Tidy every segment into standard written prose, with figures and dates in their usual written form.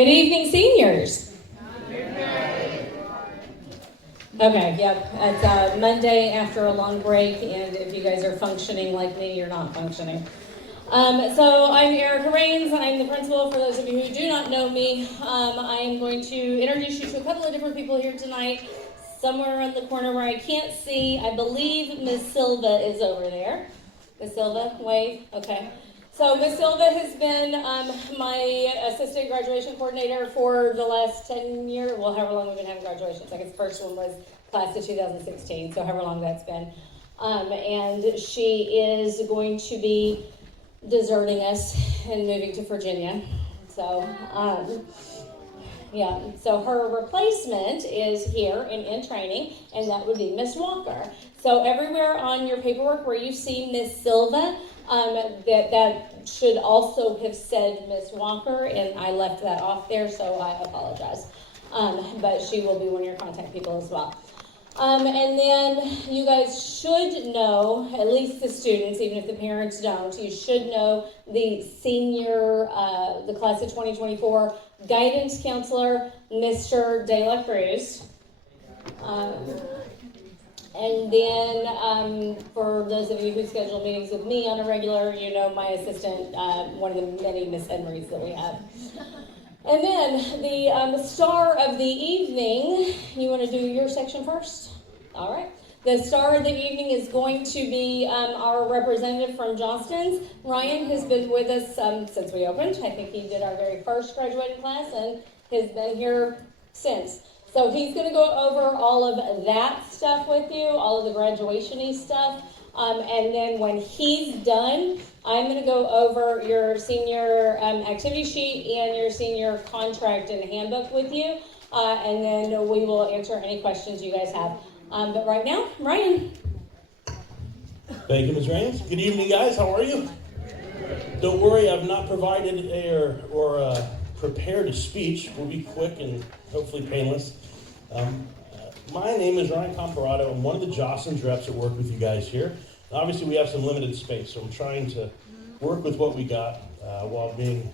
Good evening, seniors. Okay, yep. It's Monday after a long break, and if you guys are functioning like me, you're not functioning. So I'm Erica Rains. I'm the principal. For those of you who do not know me, I am going to introduce you to a couple of different people here tonight. Somewhere in the corner where I can't see, I believe Ms. Silva is over there. Ms. Silva, wave. Okay. So Ms. Silva has been my assistant graduation coordinator for the last 10 years, well, however long we've been having graduations. I guess the first one was class of 2016, so however long that's been. And she is going to be deserting us and moving to Virginia. So, yeah, so her replacement is here and in training, and that would be Miss Walker. So everywhere on your paperwork where you see Miss Silva, that should also have said Miss Walker, and I left that off there, so I apologize. But she will be one of your contact people as well. And then you guys should know, at least the students, even if the parents don't, you should know the senior, the class of 2024 guidance counselor, Mr. De La Cruz. And then for those of you who schedule meetings with me on a regular, you know my assistant, one of the many Miss Henrys that we have. And then the star of the evening, you want to do your section first? All right. The star of the evening is going to be our representative from Johnston's. Ryan has been with us since we opened. I think he did our very first graduating class and has been here since. So he's going to go over all of that stuff with you, all of the graduation-y stuff. And then when he's done, I'm going to go over your senior activity sheet and your senior contract and handbook with you. And then we will answer any questions you guys have. But right now, Ryan. Thank you, Ms. Rains. Good evening, guys. How are you? Don't worry, I've not provided or prepared a speech. We'll be quick and hopefully painless. My name is Ryan Comparato. I'm one of the Johnston's reps that work with you guys here. And obviously, we have some limited space, so I'm trying to work with what we got while being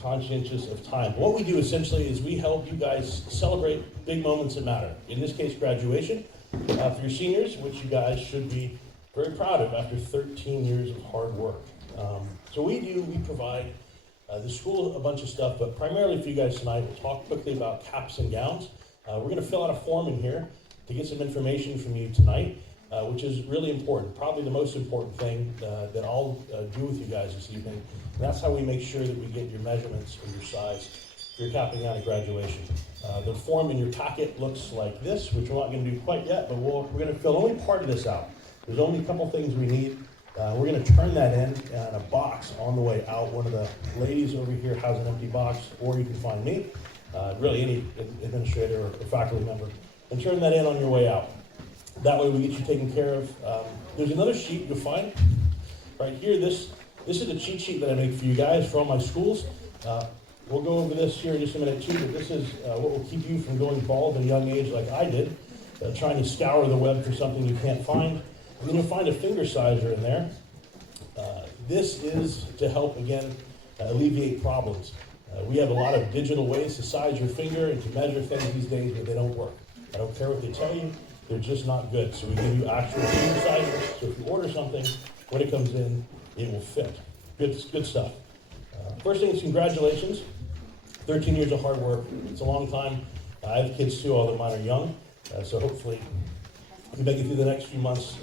conscientious of time. What we do essentially is we help you guys celebrate big moments that matter. In this case, graduation for your seniors, which you guys should be very proud of after 13 years of hard work. So we provide the school a bunch of stuff, but primarily for you guys tonight, we'll talk quickly about caps and gowns. We're going to fill out a form in here to get some information from you tonight, which is really important, probably the most important thing that I'll do with you guys this evening. And that's how we make sure that we get your measurements and your size for your cap and gown at graduation. The form in your packet looks like this, which we're not going to do quite yet, but we're going to fill only part of this out. There's only a couple things we need. We're going to turn that in a box on the way out. One of the ladies over here has an empty box, or you can find me, really any administrator or faculty member, and turn that in on your way out. That way we get you taken care of. There's another sheet you'll find right here. This is a cheat sheet that I make for you guys for all my schools. We'll go over this here in just a minute too, but this is what will keep you from going bald at a young age like I did, trying to scour the web for something you can't find. And then you'll find a finger sizer in there. This is to help, again, alleviate problems. We have a lot of digital ways to size your finger and to measure things these days, but they don't work. I don't care what they tell you, they're just not good. So we give you actual finger sizers, so if you order something, when it comes in, it will fit. Good stuff. First thing is congratulations. 13 years of hard work. It's a long time. I have kids too, although mine are young. So hopefully we make it through the next few months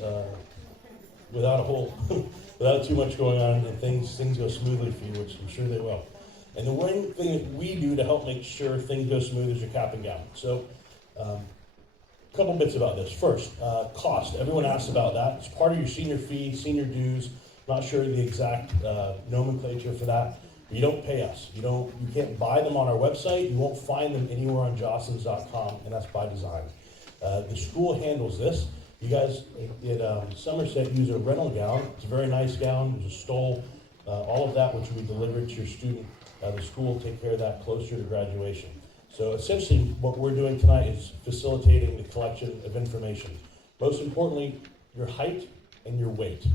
without too much going on, and things go smoothly for you, which I'm sure they will. And the one thing that we do to help make sure things go smooth is your cap and gown. So a couple bits about this. First, cost. Everyone asks about that. It's part of your senior fee, senior dues. Not sure the exact nomenclature for that. You don't pay us. You can't buy them on our website. You won't find them anywhere on johnsons.com, and that's by design. The school handles this. You guys at Somerset use a rental gown. It's a very nice gown. There's a stole. All of that which we deliver to your student. The school will take care of that closer to graduation. So essentially what we're doing tonight is facilitating the collection of information. Most importantly, your height and your weight.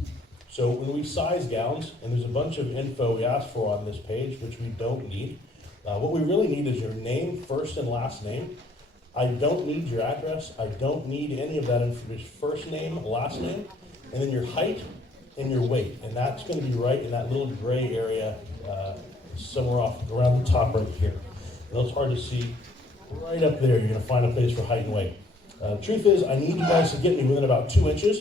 So when we size gowns, and there's a bunch of info we ask for on this page, which we don't need, What we really need is your name, first and last name. I don't need your address. I don't need any of that information. First name, last name, and then your height and your weight. And that's going to be right in that little gray area somewhere off around the top right here. And it's hard to see. Right up there, you're going to find a place for height and weight. Truth is, I need you guys to get me within about 2 inches.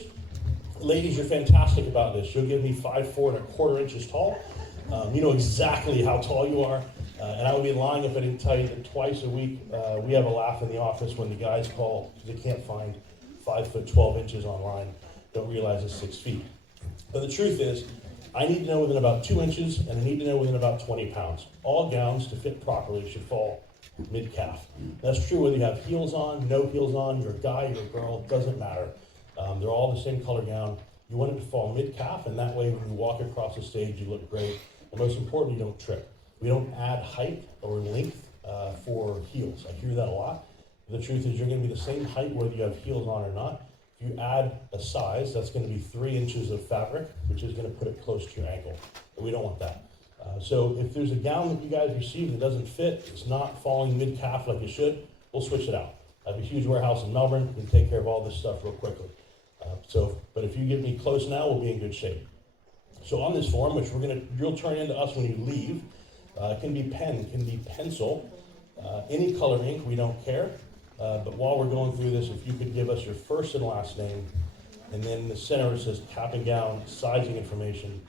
Ladies, you're fantastic about this. You'll give me 5'4" inches tall. You know exactly how tall you are. And I would be lying if I didn't tell you that twice a week we have a laugh in the office when the guys call because they can't find 5'12" online, don't realize it's 6 feet. But the truth is, I need to know within about 2 inches, and I need to know within about 20 pounds. All gowns, to fit properly, should fall mid-calf. That's true whether you have heels on, no heels on, you're a guy, you're a girl, doesn't matter. They're all the same color gown. You want it to fall mid-calf, and that way when you walk across the stage, you look great. And most important, you don't trip. We don't add height or length for heels. I hear that a lot. The truth is you're going to be the same height whether you have heels on or not. If you add a size, that's going to be 3 inches of fabric, which is going to put it close to your ankle. And we don't want that. So if there's a gown that you guys receive that doesn't fit, it's not falling mid-calf like it should, we'll switch it out. I have a huge warehouse in Melbourne. We can take care of all this stuff real quickly. But if you get me close now, we'll be in good shape. So on this form, which you'll turn into us when you leave, it can be pen, it can be pencil, any color ink, we don't care. But while we're going through this, if you could give us your first and last name, and then in the center it says cap and gown, sizing information,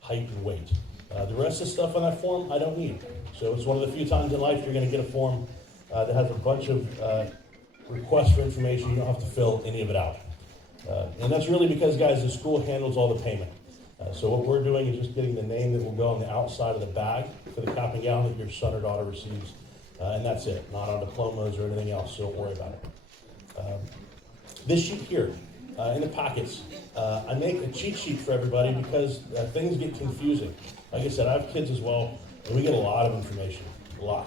height and weight. The rest of the stuff on that form, I don't need. So it's one of the few times in life you're going to get a form that has a bunch of requests for information. You don't have to fill any of it out. And that's really because, guys, the school handles all the payment. So what we're doing is just getting the name that will go on the outside of the bag for the cap and gown that your son or daughter receives. And that's it, not on diplomas or anything else, so don't worry about it. This sheet here, in the packets, I make a cheat sheet for everybody because things get confusing. Like I said, I have kids as well, and we get a lot of information, a lot.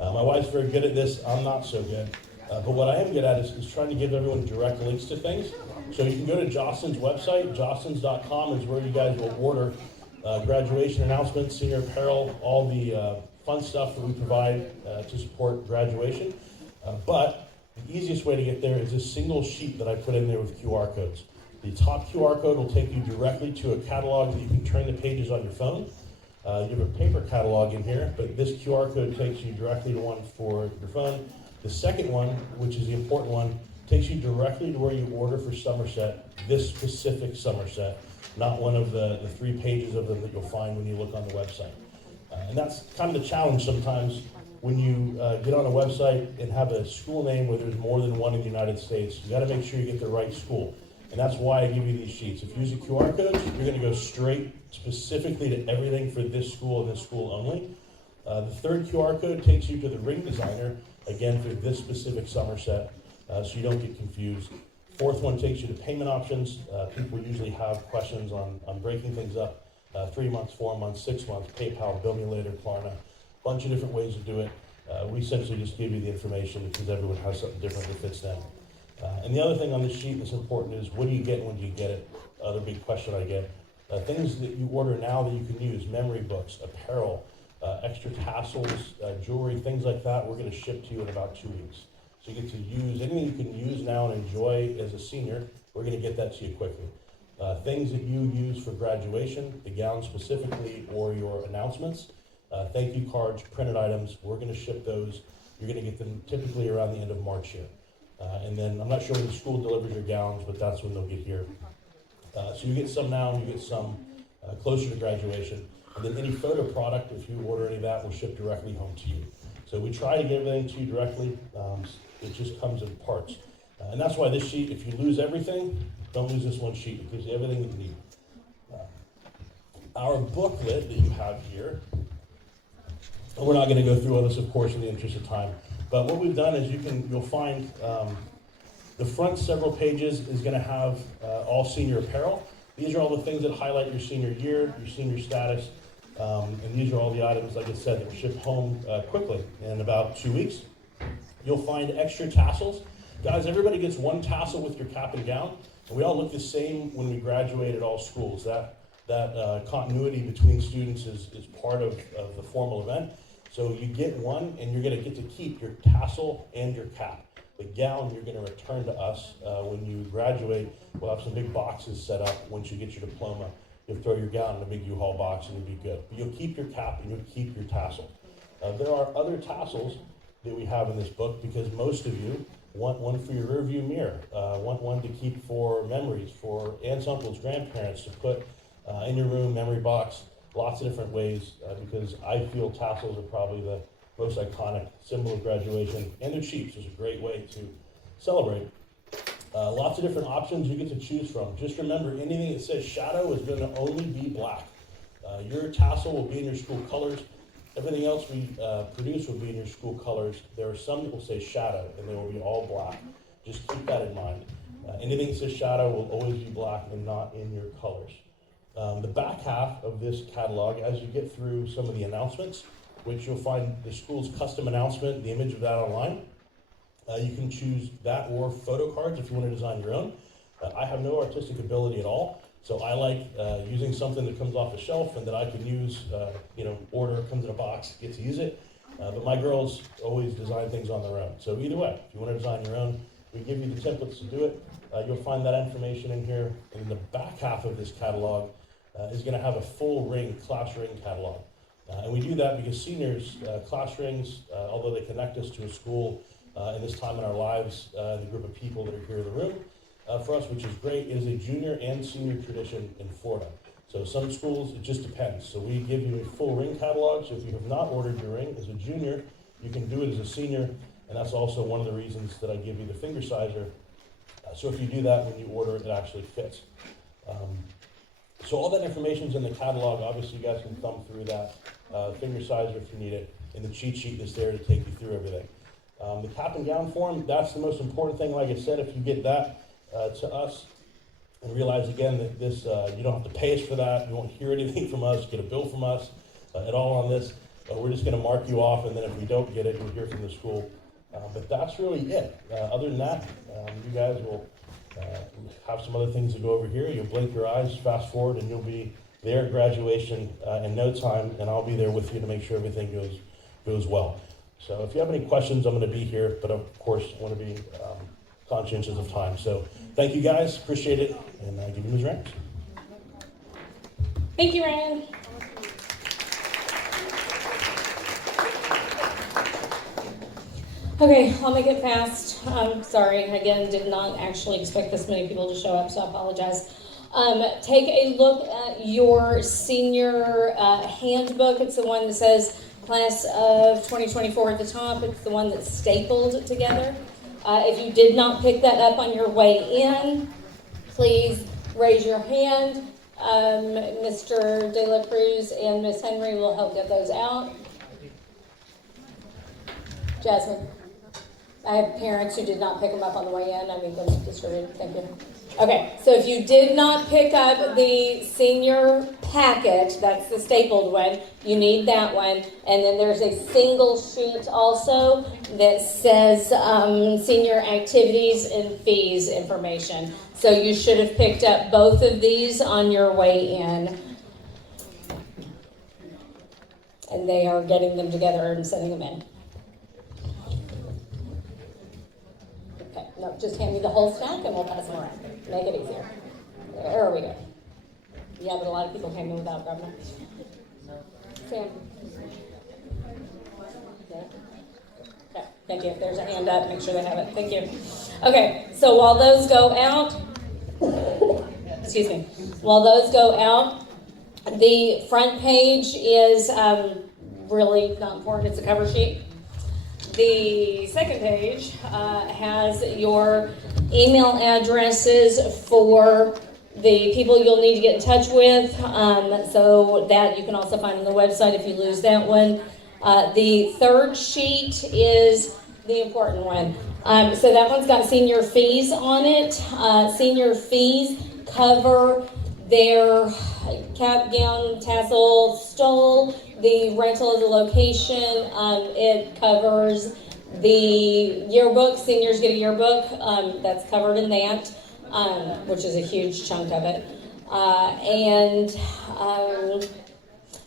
My wife's very good at this, I'm not so good. But what I am good at is trying to give everyone direct links to things. So you can go to Jostens' website, jostens.com is where you guys will order graduation announcements, senior apparel, all the fun stuff that we provide to support graduation. But the easiest way to get there is this single sheet that I put in there with QR codes. The top QR code will take you directly to a catalog that you can turn the pages on your phone. You have a paper catalog in here, but this QR code takes you directly to one for your phone. The second one, which is the important one, takes you directly to where you order for Somerset, this specific Somerset, not one of the 3 pages of them that you'll find when you look on the website. And that's kind of the challenge sometimes when you get on a website and have a school name where there's more than one in the United States. You got to make sure you get the right school. And that's why I give you these sheets. If you use a QR code, you're going to go straight specifically to everything for this school and this school only. The third QR code takes you to the ring designer, again, for this specific Somerset, so you don't get confused. Fourth one takes you to payment options. People usually have questions on breaking things up. 3 months, 4 months, 6 months, PayPal, Bill Me Later, Klarna, a bunch of different ways to do it. We essentially just give you the information because everyone has something different that fits them. And the other thing on this sheet that's important is what do you get and when do you get it? Other big question I get. Things that you order now that you can use, memory books, apparel, extra tassels, jewelry, things like that, we're going to ship to you in about 2 weeks. So you get to use anything you can use now and enjoy as a senior, we're going to get that to you quickly. Things that you use for graduation, the gown specifically, or your announcements, thank you cards, printed items, we're going to ship those. You're going to get them typically around the end of March here. And then I'm not sure when the school delivers your gowns, but that's when they'll get here. So you get some now, and you get some closer to graduation. And then any photo product, if you order any of that, will ship directly home to you. So we try to get everything to you directly. It just comes in parts. And that's why this sheet, if you lose everything, don't lose this one sheet. It gives you everything you need. Our booklet that you have here, and we're not going to go through all this, of course, in the interest of time. But what we've done is you'll find the front several pages is going to have all senior apparel. These are all the things that highlight your senior year, your senior status, and these are all the items, like I said, that will ship home quickly in about 2 weeks. You'll find extra tassels. Guys, everybody gets one tassel with your cap and gown, and we all look the same when we graduate at all schools. That continuity between students is part of the formal event. So you get one, and you're going to get to keep your tassel and your cap. The gown you're going to return to us when you graduate. We'll have some big boxes set up once you get your diploma. You'll throw your gown in a big U-Haul box and you'll be good. But you'll keep your cap and you'll keep your tassel. There are other tassels that we have in this book because most of you want one for your rearview mirror, want one to keep for memories, for aunts, uncles, grandparents to put in your room, memory box, lots of different ways because I feel tassels are probably the most iconic symbol of graduation, and they're cheap, so it's a great way to celebrate. Lots of different options you get to choose from. Just remember, anything that says shadow is going to only be black. Your tassel will be in your school colors. Everything else we produce will be in your school colors. There are some that will say shadow, and they will be all black. Just keep that in mind. Anything that says shadow will always be black and not in your colors. The back half of this catalog, as you get through some of the announcements, which you'll find the school's custom announcement, the image of that online. You can choose that or photo cards if you want to design your own. I have no artistic ability at all, so I like using something that comes off the shelf and that I can use, order, comes in a box, get to use it. But my girls always design things on their own. So either way, if you want to design your own, we give you the templates to do it. You'll find that information in here. And the back half of this catalog is going to have a full ring, class ring catalog. And we do that because seniors, class rings, although they connect us to a school in this time in our lives, the group of people that are here in the room, for us, which is great, it is a junior and senior tradition in Florida. So some schools, it just depends. So we give you a full ring catalog, so if you have not ordered your ring as a junior, you can do it as a senior, and that's also one of the reasons that I give you the finger sizer. So if you do that when you order, it actually fits. So all that information's in the catalog. Obviously, you guys can thumb through that. Finger sizer if you need it, and the cheat sheet is there to take you through everything. The cap and gown form, that's the most important thing. Like I said, if you get that to us and realize again that this, you don't have to pay us for that. You won't hear anything from us, get a bill from us at all on this. We're just going to mark you off, and then if we don't get it, you'll hear from the school. But that's really it. Other than that, you guys will have some other things to go over here. You'll blink your eyes, fast forward, and you'll be there at graduation in no time, and I'll be there with you to make sure everything goes well. So if you have any questions, I'm going to be here, but of course, I want to be conscientious of time. So thank you guys, appreciate it, and I give you Ms. Rams. Thank you, Ryan. Okay, I'll make it fast. Sorry, again, did not actually expect this many people to show up, so I apologize. Take a look at your senior handbook. It's the one that says Class of 2024 at the top. It's the one that's stapled together. If you did not pick that up on your way in, please raise your hand. Mr. De La Cruz and Miss Henry will help get those out. Jasmine. I have parents who did not pick them up on the way in. I need them distributed. Thank you. Okay, so if you did not pick up the senior packet, that's the stapled one, you need that one. And then there's a single sheet also that says senior activities and fees information. So you should have picked up both of these on your way in. And they are getting them together and sending them in. Okay, no, just hand me the whole stack and we'll pass them around. Make it easier. There we go. Yeah, but a lot of people came in without grabbing them. Sam. Okay, thank you. If there's a hand up, make sure they have it. Thank you. Okay, so while those go out, excuse me, while those go out, the front page is really not important. It's a cover sheet. The second page has your email addresses for the people you'll need to get in touch with, so that you can also find on the website if you lose that one. The third sheet is the important one. So that one's got senior fees on it. Senior fees cover their cap, gown, tassel, stole, the rental of the location. It covers the yearbook. Seniors get a yearbook. That's covered in that, which is a huge chunk of it. And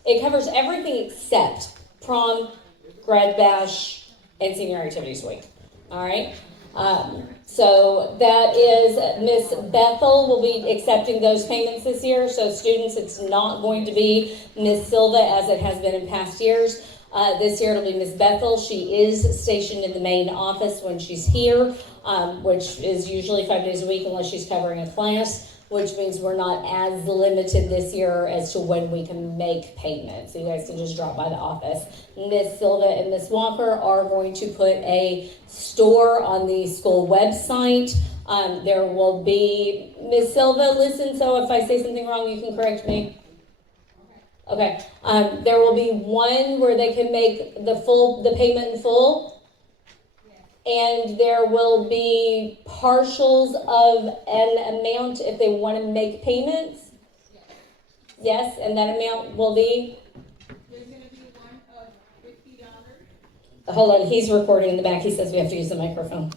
it covers everything except prom, grad bash, and senior activities week. All right. So that is Miss Bethel will be accepting those payments this year. So students, it's not going to be Miss Silva as it has been in past years. This year it'll be Miss Bethel. She is stationed in the main office when she's here, which is usually 5 days a week unless she's covering a class, which means we're not as limited this year as to when we can make payments. So you guys can just drop by the office. Miss Silva and Miss Walker are going to put a store on the school website. There will be, Miss Silva, listen, so if I say something wrong, you can correct me. Okay. There will be one where they can make the payment in full. And there will be partials of an amount if they want to make payments. Yes, and that amount will be? There's going to be one of $50. Hold on, he's recording in the back. He says we have to use the microphone.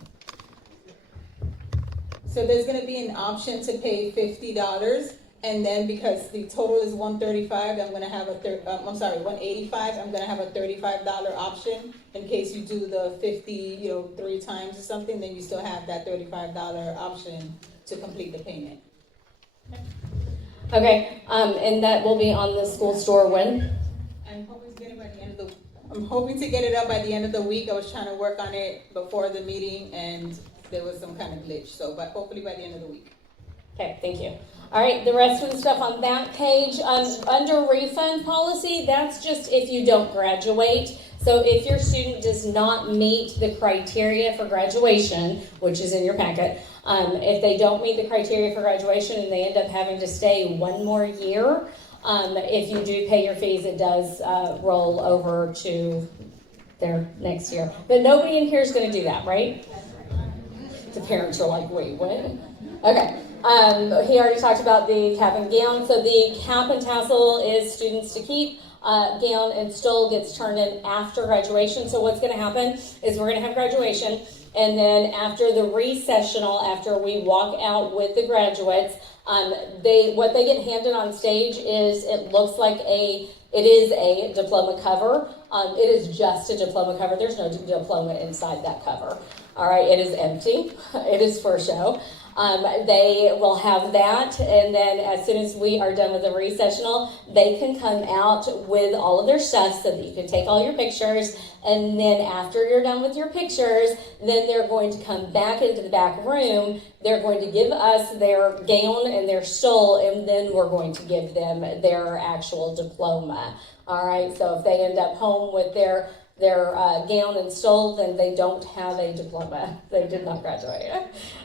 So there's going to be an option to pay $50, and then because the total is $135, I'm going to have $185. I'm going to have a $35 option in case you do the 50, 3 times or something. Then you still have that $35 option to complete the payment. Okay, and that will be on the school store when? I'm hoping to get it by the end of the. I'm hoping to get it up by the end of the week. I was trying to work on it before the meeting, and there was some kind of glitch. So, but hopefully by the end of the week. Okay, thank you. All right, the rest of the stuff on that page, under refund policy, that's just if you don't graduate. So if your student does not meet the criteria for graduation, which is in your packet, if they don't meet the criteria for graduation and they end up having to stay 1 more year, if you do pay your fees, it does roll over to their next year. But nobody in here is going to do that, right? The parents are like, wait, what? Okay. He already talked about the cap and gown. So the cap and tassel is students to keep. Gown and stole gets turned in after graduation. So what's going to happen is we're going to have graduation, and then after the recessional, after we walk out with the graduates, what they get handed on stage is it is a diploma cover. It is just a diploma cover. There's no diploma inside that cover. All right, it is empty. It is for show. They will have that, and then as soon as we are done with the recessional, they can come out with all of their stuff so that you can take all your pictures, and then after you're done with your pictures, then they're going to come back into the back room. They're going to give us their gown and their stole, and then we're going to give them their actual diploma. All right, so if they end up home with their gown and stole, then they don't have a diploma. They did not graduate.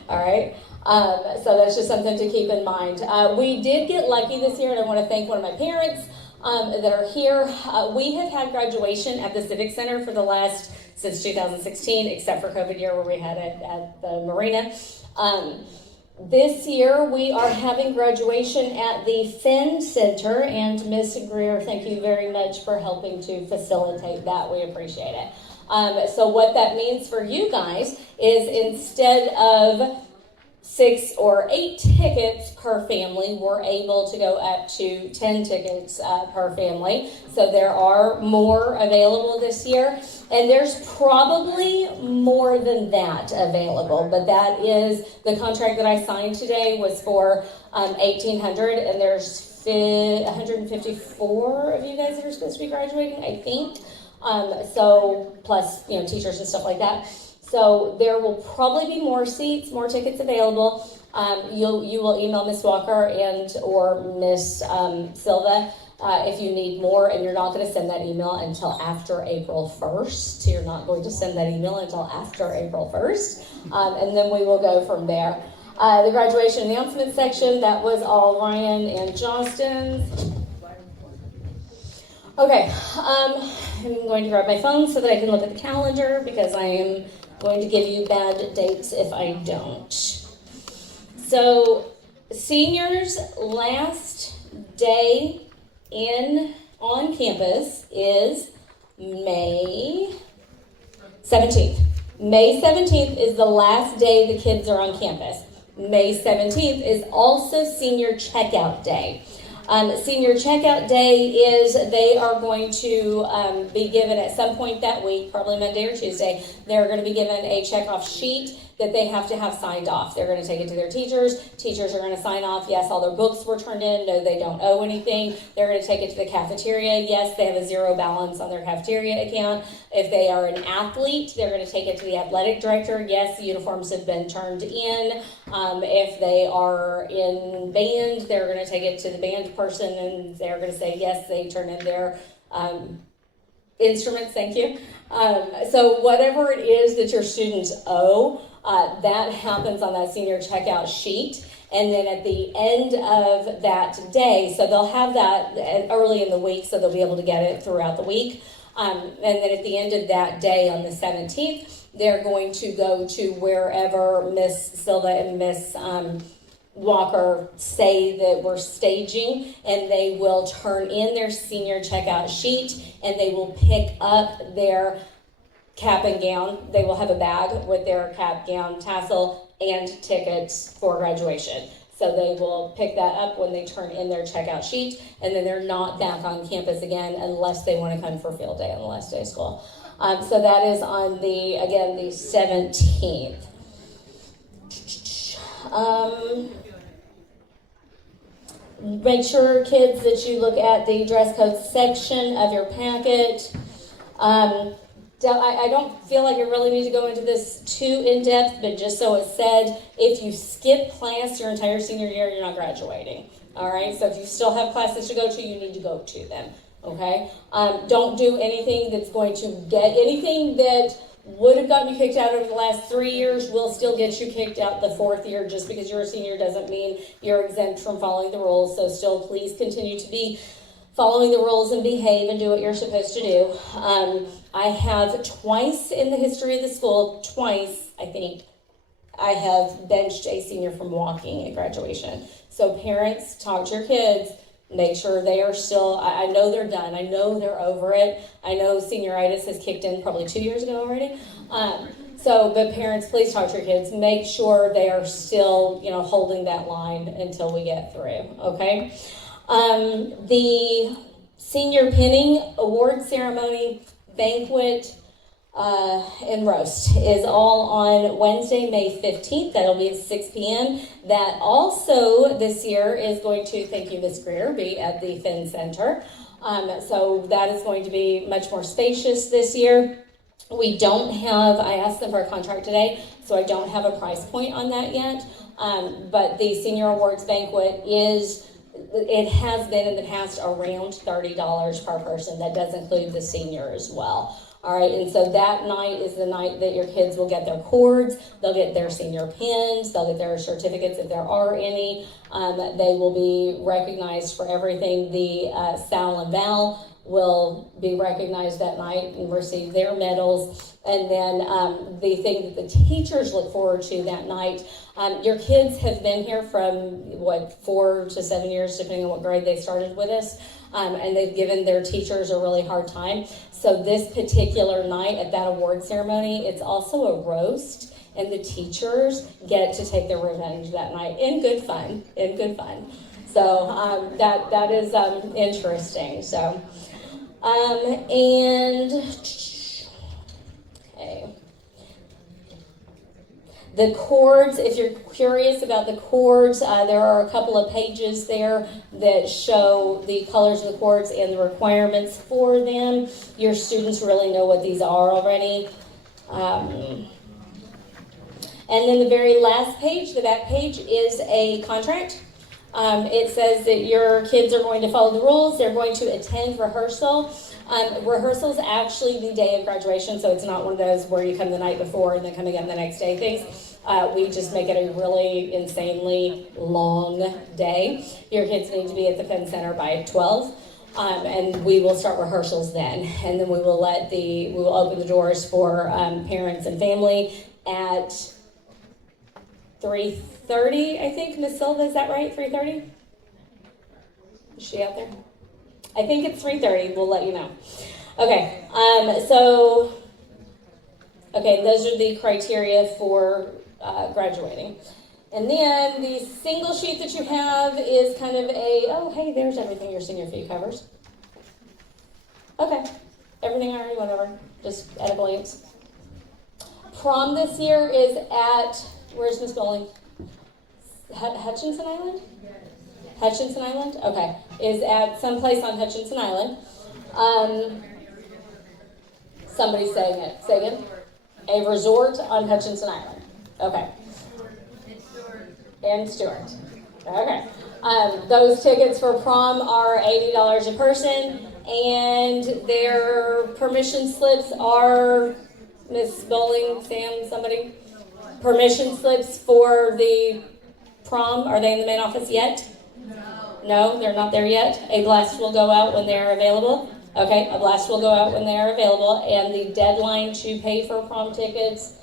All right. So that's just something to keep in mind. We did get lucky this year, and I want to thank one of my parents that are here. We have had graduation at the Civic Center since 2016, except for COVID year where we had it at the Marina. This year we are having graduation at the Finn Center, and Ms. Greer, thank you very much for helping to facilitate that. We appreciate it. So what that means for you guys is instead of 6 or 8 tickets per family, we're able to go up to 10 tickets per family. So there are more available this year, and there's probably more than that available, but that is the contract that I signed today was for 1,800, and there's 154 of you guys that are supposed to be graduating, I think. So plus, teachers and stuff like that. So there will probably be more seats, more tickets available. You will email Miss Walker or Miss Silva if you need more, and you're not going to send that email until after April 1st. You're not going to send that email until after April 1st, and then we will go from there. The graduation announcement section, that was all Ryan and Johnston's. Okay, I'm going to grab my phone so that I can look at the calendar because I am going to give you bad dates if I don't. So, seniors' last day on campus is May 17th. May 17th is the last day the kids are on campus. May 17th is also senior checkout day. Senior checkout day is they are going to be given at some point that week, probably Monday or Tuesday, they're going to be given a checkoff sheet that they have to have signed off. They're going to take it to their teachers. Teachers are going to sign off. Yes, all their books were turned in. No, they don't owe anything. They're going to take it to the cafeteria. Yes, they have a zero balance on their cafeteria account. If they are an athlete, they're going to take it to the athletic director. Yes, the uniforms have been turned in. If they are in band, they're going to take it to the band person, and they're going to say, yes, they turn in their instruments, thank you. So whatever it is that your students owe, that happens on that senior checkout sheet. And then at the end of that day, so they'll have that early in the week, so they'll be able to get it throughout the week. And then at the end of that day on the 17th, they're going to go to wherever Miss Silva and Miss Walker say that we're staging, and they will turn in their senior checkout sheet, and they will pick up their cap and gown. They will have a bag with their cap, gown, tassel, and tickets for graduation. So they will pick that up when they turn in their checkout sheet, and then they're not back on campus again unless they want to come for field day on the last day of school. So that is on the 17th. Make sure, kids, that you look at the dress code section of your packet. I don't feel like I really need to go into this too in-depth, but just so it's said, if you skip class your entire senior year, you're not graduating. All right, so if you still have classes to go to, you need to go to them. Okay, don't do anything that's going to get anything that would have gotten you kicked out over the last 3 years will still get you kicked out the 4th year. Just because you're a senior doesn't mean you're exempt from following the rules. So still, please continue to be following the rules and behave and do what you're supposed to do. I have twice in the history of the school, I think, I have benched a senior from walking at graduation. So parents, talk to your kids. Make sure they are still, I know they're done. I know they're over it. I know senioritis has kicked in probably 2 years ago already. But parents, please talk to your kids. Make sure they are still, holding that line until we get through, okay? The senior pinning award ceremony, banquet, and roast is all on Wednesday, May 15th. That'll be at 6 p.m. That also this year is going to, thank you, Ms. Greer, be at the Finn Center. So that is going to be much more spacious this year. We don't have, I asked them for a contract today, so I don't have a price point on that yet. But the senior awards banquet it has been in the past around $30 per person. That does include the senior as well. All right, and so that night is the night that your kids will get their cords, they'll get their senior pins, they'll get their certificates if there are any. They will be recognized for everything. The Sal and Val will be recognized that night and receive their medals. And then the thing that the teachers look forward to that night, your kids have been here from, 4 to 7 years, depending on what grade they started with us. And they've given their teachers a really hard time. So this particular night at that award ceremony, it's also a roast, and the teachers get to take their revenge that night in good fun, So that is interesting. So, okay. The cords, if you're curious about the cords, there are a couple of pages there that show the colors of the cords and the requirements for them. Your students really know what these are already. And then the very last page, the back page, is a contract. It says that your kids are going to follow the rules. They're going to attend rehearsal. Rehearsal's actually the day of graduation, so it's not one of those where you come the night before and then come again the next day things. We just make it a really insanely long day. Your kids need to be at the Finn Center by 12, and we will start rehearsals then. And then we will open the doors for parents and family at 3:30, I think. Miss Silva, is that right? 3:30? Is she out there? I think it's 3:30. We'll let you know. Okay. Those are the criteria for graduating. And then the single sheet that you have is kind of a, oh, hey, there's everything your senior fee covers. Okay, everything I already went over, just at a glance. Prom this year is at, where's Miss Bowling? Hutchinson Island? Hutchinson Island? Okay, is at some place on Hutchinson Island. Somebody's saying it. Say again. A resort on Hutchinson Island. Okay. And Stewart. Okay. Those tickets for prom are $80 a person, and their permission slips are, Miss Bowling, Sam, somebody? Permission slips for the prom, are they in the main office yet? No, they're not there yet. A blast will go out when they're available. Okay, a blast will go out when they are available, and the deadline to pay for prom tickets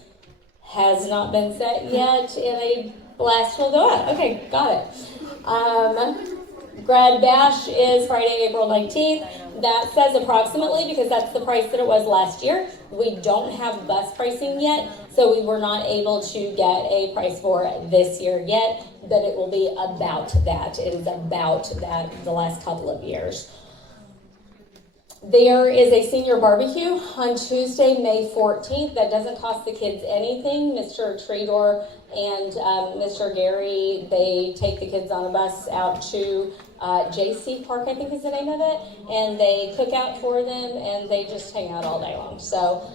has not been set yet, and a blast will go out. Okay, got it. Grad Bash is Friday, April 19th. That says approximately because that's the price that it was last year. We don't have bus pricing yet, so we were not able to get a price for it this year yet, but it will be about that. It is about that the last couple of years. There is a senior barbecue on Tuesday, May 14th. That doesn't cost the kids anything. Mr. Treador and Mr. Gary, they take the kids on a bus out to JC Park, I think is the name of it, and they cook out for them, and they just hang out all day long. So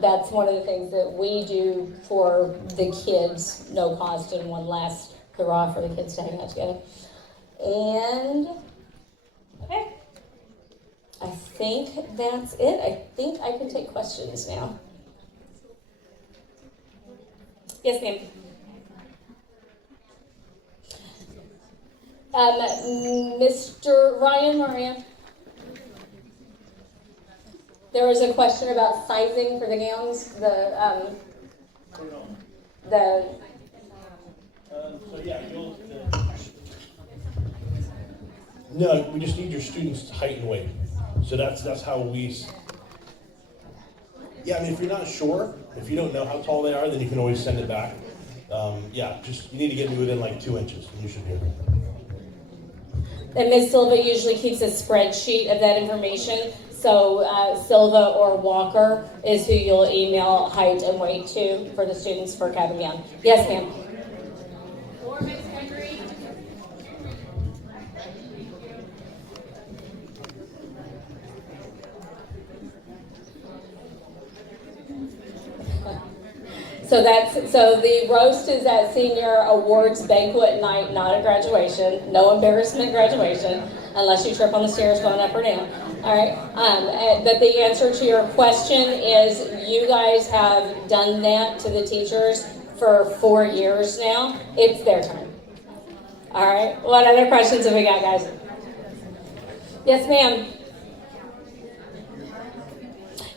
that's one of the things that we do for the kids, no cost, and one last hurrah for the kids to hang out together. And, okay. I think that's it. I think I can take questions now. Yes, ma'am. Mr. Ryan, Maria. There was a question about sizing for the gowns. No, we just need your students' height and weight. So that's how we. Yeah, I mean, if you're not sure, if you don't know how tall they are, then you can always send it back. Just you need to get me within like 2 inches, and you should be okay. And Ms. Silva usually keeps a spreadsheet of that information. So Silva or Walker is who you'll email height and weight to for the students for cap and gown. Yes, ma'am. Or Ms. Henry. So the roast is at senior awards banquet night, not at graduation. No embarrassment at graduation, unless you trip on the stairs going up or down. All right. But the answer to your question is you guys have done that to the teachers for 4 years now. It's their time. All right. What other questions have we got, guys? Yes, ma'am.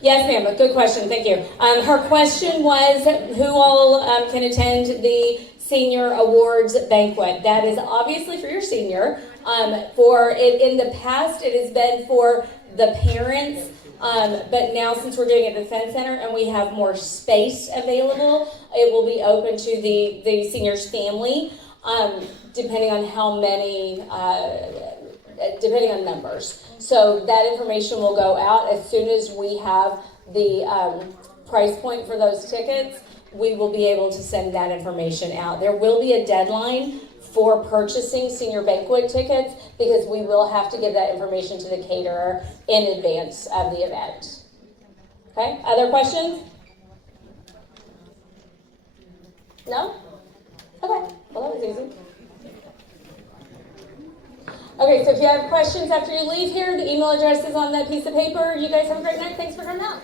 Yes, ma'am. A good question. Thank you. Her question was who all can attend the senior awards banquet. That is obviously for your senior. For it in the past, it has been for the parents. But now, since we're doing it at the Defense Center and we have more space available, it will be open to the senior's family, depending on how many, depending on numbers. So that information will go out as soon as we have the price point for those tickets. We will be able to send that information out. There will be a deadline for purchasing senior banquet tickets because we will have to give that information to the caterer in advance of the event. Okay, other questions? No? Okay, well that was easy. Okay, so if you have questions after you leave here, the email address is on that piece of paper. You guys have a great night. Thanks for coming out.